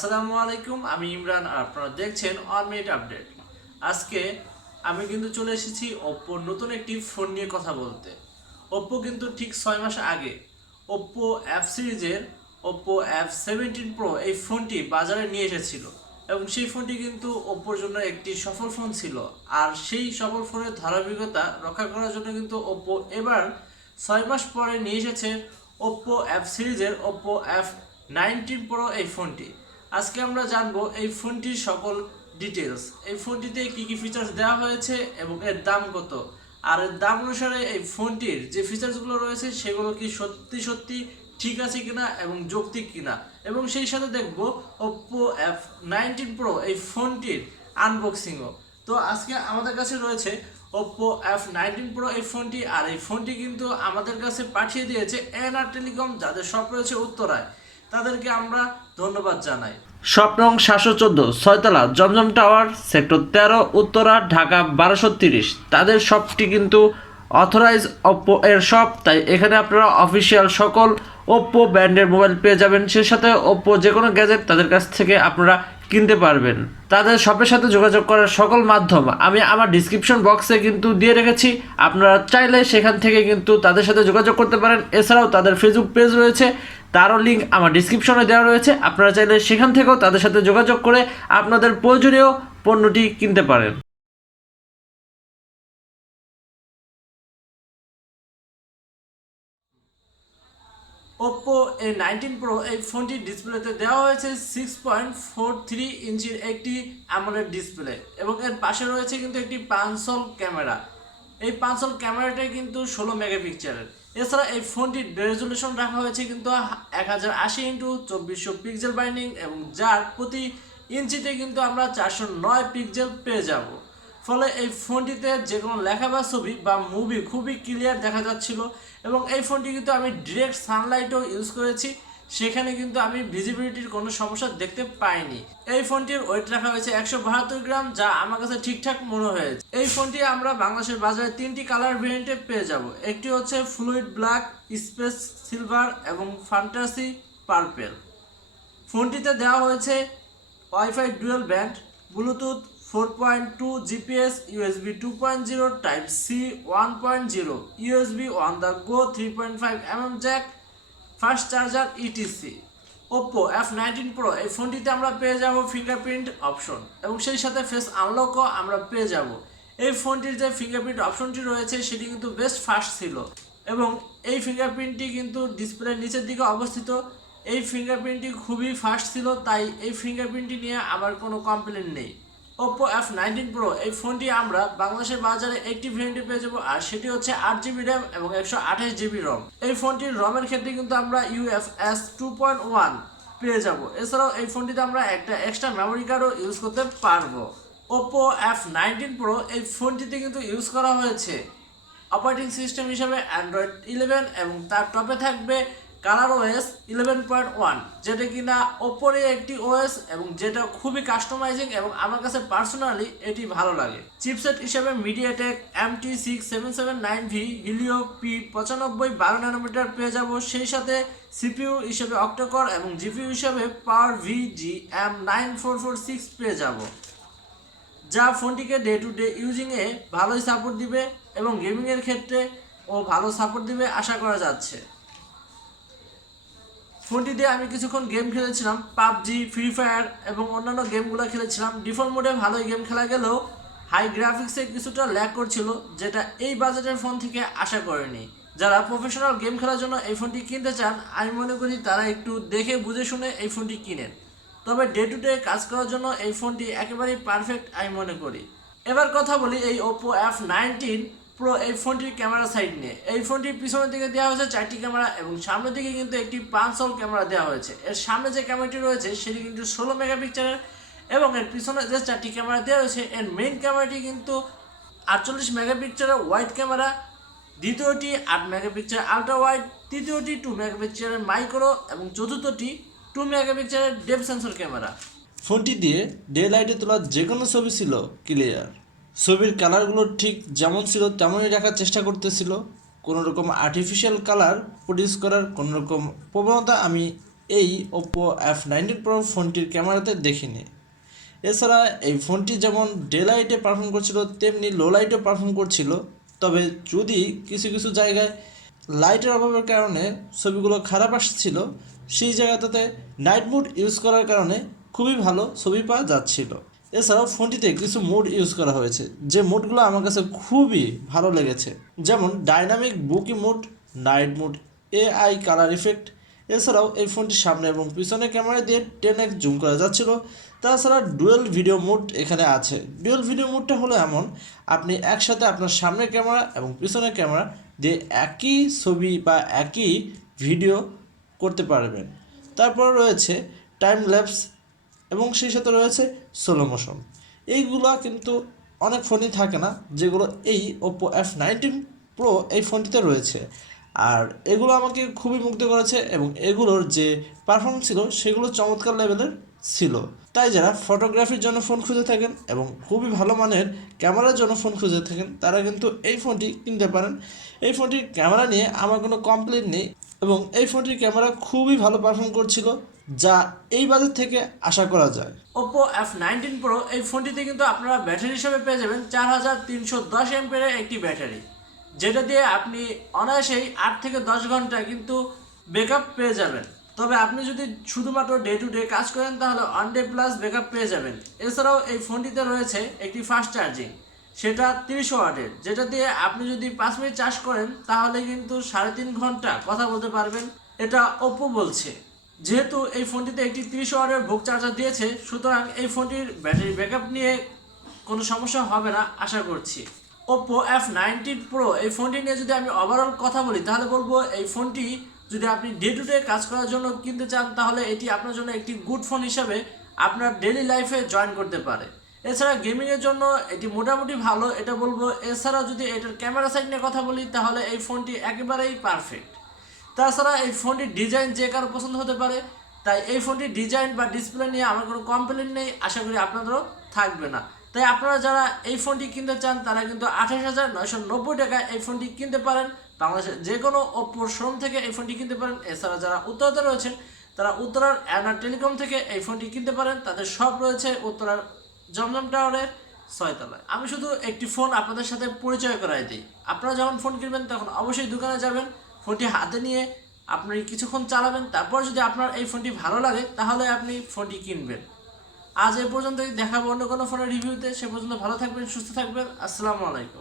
আসসালামু আলাইকুম, আমি ইমরান আর আপনারা দেখছেন 1 মিনিট আপডেট। আজকে আমি কিন্তু চলে এসেছি ওপ্পোর নতুন একটি ফোন নিয়ে কথা বলতে। ওপ্পো কিন্তু ঠিক 6 মাস আগে ওপ্পো এফ সিরিজের ওপ্পো F17 Pro এই ফোনটি বাজারে নিয়ে এসেছিল এবং সেই ফোনটি কিন্তু ওপ্পোর জন্য একটি সফল ফোন ছিল। আর সেই সফল ফোনের ধারাবাহিকতা রক্ষা করার জন্য কিন্তু ওপ্পো এবার 6 মাস পরে নিয়ে এসেছে ওপ্পো এফ সিরিজের ওপ্পো F19 Pro এই ফোনটি। আজকে আমরা জানবো এই ফোনটির সকল ডিটেলস, এই ফোনটিতে কি কি ফিচার্স দেওয়া হয়েছে এবং এর দাম কত, আর এর দাম অনুসারে এই ফোনটির যে ফিচার্সগুলো রয়েছে সেগুলো কি সত্যি সত্যি ঠিক আছে কিনা এবং যৌক্তিক কিনা, এবং সেই সাথে দেখবো Oppo F19 Pro এই ফোনটির আনবক্সিংও। তো আজকে আমাদের কাছে রয়েছে Oppo F19 Pro এই ফোনটি, আর এই ফোনটি কিন্তু আমাদের কাছে পাঠিয়ে দিয়েছে N.R.Telecom, যাদের শপ রয়েছে উত্তরায়। তাদেরকে আমরা ধন্যবাদ জানাই। শপ নং 714, 6তলা, জমজম টাওয়ার, সেক্টর 13, উত্তরা, ঢাকা 1230। তাদের শপটি কিন্তু অথরাইজ ওপ্পো এর শপ, তাই এখানে আপনারা অফিসিয়াল সকল ওপ্পো ব্র্যান্ডের মোবাইল পেয়ে যাবেন। সেই সাথে ওপ্পো যে কোনো গ্যাজেট তাদের কাছ থেকে আপনারা কিনতে পারবেন। তাদের শপের সাথে যোগাযোগ করার সকল মাধ্যম আমি আমার ডিসক্রিপশন বক্সে কিন্তু দিয়ে রেখেছি, আপনারা চাইলে সেখান থেকে কিন্তু তাদের সাথে যোগাযোগ করতে পারেন। এছাড়াও তাদের ফেসবুক পেজ রয়েছে, তারও লিঙ্ক আমার ডিসক্রিপশনে দেওয়া রয়েছে, আপনারা চাইলে সেখান থেকেও তাদের সাথে যোগাযোগ করে আপনাদের প্রয়োজনীয় পণ্যটি কিনতে পারেন। Oppo A19 Pro এই ফোনটির ডিসপ্লেতে দেওয়া হয়েছে 6.43 ইঞ্চির একটি AMOLED ডিসপ্লে এবং এর পাশে রয়েছে কিন্তু একটি পাঁচল ক্যামেরা। এই পাঁচল ক্যামেরাটাই কিন্তু 16 মেগাপিক্সেলের। এছাড়া এই ফোনটির রেজুলেশন রাখা হয়েছে কিন্তু 1080x2400 পিক্সেল বাইন্ডিং, এবং যার প্রতি ইঞ্চিতে কিন্তু আমরা 409 পিক্সেল পেয়ে যাব। ফলে এই ফোনটিতে যে কোনো লেখা বা ছবি বা মুভি খুবই ক্লিয়ার দেখা যাচ্ছিল। এবং এই ফোনটি কিন্তু আমি ডিরেক্ট সানলাইটও ইউজ করেছি, সেখানে কিন্তু আমি ভিজিবিলিটির কোনো সমস্যা দেখতে পাইনি। এই ফোনটির ওয়েট রাখা হয়েছে 172 গ্রাম, যা আমার কাছে ঠিকঠাক মনে হয়েছে। এই ফোনটি আমরা বাংলাদেশের বাজারে 3টি কালার ভেরিয়েন্টে পেয়ে যাব। একটি হচ্ছে ফ্লুইড ব্ল্যাক, স্পেস সিলভার এবং ফ্যান্টাসি পার্পেল। ফোনটিতে দেওয়া হয়েছে WiFi dual band, Bluetooth 4.2, GPS, USB 2.0, type C 1.0, USB on the go 3.5mm jack, fast charger etc. Oppo F19 Pro এই ফোনটিতে আমরা পেয়ে যাব ফিঙ্গারপ্রিন্ট অপশন এবং সেই সাথে ফেস আনলকও আমরা পেয়ে যাব। এই ফোনটির যে ফিঙ্গারপ্রিন্ট অপশনটি রয়েছে সেটি কিন্তু বেশ ফাস্ট ছিল, এবং এই ফিঙ্গারপ্রিন্টটি কিন্তু ডিসপ্লের নিচের দিকে অবস্থিত। এই ফিঙ্গারপ্রিন্টটি খুবই ফাস্ট ছিল, তাই এই ফিঙ্গারপ্রিন্টটি নিয়ে আমার কোনো কমপ্লেন নেই। Oppo F19 Pro এই ফোনটি আমরা বাংলাদেশের বাজারে একটি ভেরিয়েন্টে পেয়ে যাবো, আর সেটি হচ্ছে 8GB র্যাম এবং 128GB রম। এই ফোনটির রমের ক্ষেত্রে কিন্তু আমরা UFS 2.1 পেয়ে যাব। এছাড়াও এই ফোনটিতে আমরা একটা এক্সট্রা মেমোরি কার্ডও ইউজ করতে পারবো। Oppo F19 Pro এই ফোনটিতে কিন্তু ইউজ করা হয়েছে অপারেটিং সিস্টেম হিসেবে Android 11, এবং তার টপে থাকবে কালার OS 11.1, যেটা কিনা ওপ্পোর একটি OS এবং যেটা খুবই কাস্টমাইজিং এবং আমার কাছে পার্সোনালি এটি ভালো লাগে। চিপসেট হিসেবে Mediatek MT6779V Helio P95 12 nanometre পেয়ে যাব। সেই সাথে CPU হিসেবে Octa-core এবং GPU হিসেবে Power VGM9446 পেয়ে যাব, যা ফোনটিকে ডে টু ডে ইউজিংয়ে ভালোই সাপোর্ট দিবে এবং গেমিংয়ের ক্ষেত্রে ও ভালো সাপোর্ট দিবে আশা করা যাচ্ছে। ফোনটি দিয়ে আমি কিছুক্ষণ গেম খেলেছিলাম, পাবজি, ফ্রি ফায়ার এবং অন্যান্য গেমগুলো খেলেছিলাম। ডিফল্ট মোডে ভালোই গেম খেলা গেলেও হাই গ্রাফিক্সে কিছুটা ল্যাগ করছিল, যেটা এই বাজেটের ফোন থেকে আশা করিনি। যারা প্রফেশনাল গেম খেলার জন্য এই ফোনটি কিনতে চান, আমি মনে করি তারা একটু দেখে বুঝে শুনে এই ফোনটি কিনেন। তবে ডে টু ডে কাজ করার জন্য এই ফোনটি একেবারেই পারফেক্ট আমি মনে করি। এবার কথা বলি এই Oppo F19 Pro এই ফোনটির ক্যামেরা সাইড নিয়ে। এই ফোনটির পিছনের দিকে দেওয়া হয়েছে 4টি ক্যামেরা এবং সামনের দিকে কিন্তু একটি পাঁচল ক্যামেরা দেওয়া হয়েছে। এর সামনে যে ক্যামেরাটি রয়েছে সেটি কিন্তু 16 মেগাপিক্সেলের, এবং এর পিছনে যে 4টি ক্যামেরা দেওয়া হয়েছে এর মেইন ক্যামেরাটি কিন্তু 48 মেগাপিক্সেলের ওয়াইড ক্যামেরা, দ্বিতীয়টি 8 মেগাপিক্সেলের আলট্রা ওয়াইড, তৃতীয়টি 2 মেগাপিক্সেলের মাইক্রো এবং চতুর্থটি 2 মেগাপিক্সেলের ডেপথ সেন্সর ক্যামেরা। ফোনটি দিয়ে ডে লাইটে তোলা যে কোনো ছবি ছিল ক্লিয়ার। ছবির কালারগুলো ঠিক যেমন ছিল তেমনই রাখার চেষ্টা করতেছিল, কোনো রকম আর্টিফিশিয়াল কালার প্রডিউস করার কোনো রকম প্রবণতা আমি এই Oppo F19 Pro ফোনটির ক্যামেরাতে দেখিনি। এছাড়া এই ফোনটি যেমন ডে লাইটে পারফর্ম করছিল তেমনি লো লাইটেও পারফর্ম করছিল, তবে যদি কিছু কিছু জায়গায় লাইটের অভাবের কারণে ছবিগুলো খারাপ আসছিল, সেই জায়গাটাতে নাইট মোড ইউজ করার কারণে খুবই ভালো ছবি পাওয়া যাচ্ছিল। এছাড়াও ফোনটিতে কিছু মোড ইউজ করা হয়েছে, যে মোডগুলো আমার কাছে খুবই ভালো লেগেছে, যেমন dynamic bokeh mode, night mode, AI colour effect. এছাড়াও এই ফোনটির সামনে এবং পিছনে ক্যামেরা দিয়ে 10x জুম করা যাচ্ছিল। তাছাড়া ডুয়েল ভিডিও মোড এখানে আছে। ডুয়েল ভিডিও মোডটা হলো এমন, আপনি একসাথে আপনার সামনের ক্যামেরা এবং পিছনের ক্যামেরা দিয়ে একই ছবি বা একই ভিডিও করতে পারবেন। তারপর রয়েছে টাইম ল্যাপস এবং সেই সাথে রয়েছে স্লো মোশন। এইগুলো কিন্তু অনেক ফোনই থাকে না, যেগুলো এই Oppo F19 Pro এই ফোনটিতে রয়েছে। আর এগুলো আমাকে খুবই মুগ্ধ করেছে এবং এগুলোর যে পারফরমেন্স ছিল সেগুলো চমৎকার লেভেলের ছিল। তাই যারা ফটোগ্রাফির জন্য ফোন খুঁজে থাকেন এবং খুবই ভালো মানের ক্যামেরার জন্য ফোন খুঁজে থাকেন, তারা কিন্তু এই ফোনটি কিনতে পারেন। এই ফোনটির ক্যামেরা নিয়ে আমার কোনো কমপ্লেন নেই এবং এই ফোনটির ক্যামেরা খুবই ভালো পারফর্ম করছিল, যা এই বাজেট থেকে আশা করা যায়। Oppo F19 Pro এই ফোনটিতে কিন্তু আপনারা ব্যাটারি হিসেবে পেয়ে যাবেন 4310 এমপিয়ারের একটি ব্যাটারি, যেটা দিয়ে আপনি অনায়াসেই 8 থেকে 10 ঘন্টা কিন্তু ব্যাকআপ পেয়ে যাবেন। তবে আপনি যদি শুধুমাত্র ডে টু ডে কাজ করেন তাহলে 1 ডে প্লাস ব্যাকআপ পেয়ে যাবেন। এছাড়াও এই ফোনটিতে রয়েছে একটি ফাস্ট চার্জিং, সেটা 30 ওয়াটের, যেটা দিয়ে আপনি যদি 5 মিনিট চার্জ করেন তাহলে কিন্তু 3.5 ঘন্টা কথা বলতে পারবেন, এটা Oppo বলছে। যেহেতু এই ফোনটিতে একটি 30 ওয়াটের ভোগ চার্জার দিয়েছে, সুতরাং এই ফোনটির ব্যাটারি ব্যাকআপ নিয়ে কোনো সমস্যা হবে না আশা করছি। Oppo F19 Pro এই ফোনটি নিয়ে যদি আমি ওভারঅল কথা বলি তাহলে বলবো এই ফোনটি যদি আপনি ডে টু ডে কাজ করার জন্য কিনতে চান তাহলে এটি আপনার জন্য একটি গুড ফোন হিসাবে আপনার ডেইলি লাইফে জয়েন করতে পারে। এছাড়া গেমিংয়ের জন্য এটি মোটামুটি ভালো, এটা বলবো। এছাড়া যদি এটার ক্যামেরা সাইড নিয়ে কথা বলি তাহলে এই ফোনটি একেবারেই পারফেক্ট। তাছাড়া এই ফোনটির ডিজাইন যে কারো পছন্দ হতে পারে, তাই এই ফোনটির ডিজাইন বা ডিসপ্লে নিয়ে আমার কোনো কমপ্লেন নেই, আশা করি আপনাদেরও থাকবে না। তাই আপনারা যারা এই ফোনটি কিনতে চান তারা কিন্তু 28,990 টাকায় এই ফোনটি কিনতে পারেন। বাংলাদেশের যে কোনো Oppo শোরুম থেকে এই ফোনটি কিনতে পারেন। এছাড়া যারা উত্তরাতে রয়েছেন তারা উত্তরার N.R.Telecom থেকে এই ফোনটি কিনতে পারেন। তাদের সব রয়েছে উত্তরার ZamZam টাওয়ারের 6 তলায়। আমি শুধু একটি ফোন আপনাদের সাথে পরিচয় করাই দিই। আপনারা যখন ফোন কিনবেন তখন অবশ্যই দোকানে যাবেন, ফোনটি হাতে নিয়ে আপনি কিছুক্ষণ চালাবেন, তারপর যদি আপনার এই ফোনটি ভালো লাগে তাহলে আপনি ফোনটি কিনবেন। আজ এই পর্যন্তই, দেখাবো অন্য কোনো ফোনের রিভিউতে। সে পর্যন্ত ভালো থাকবেন, সুস্থ থাকবেন। আসসালামু আলাইকুম।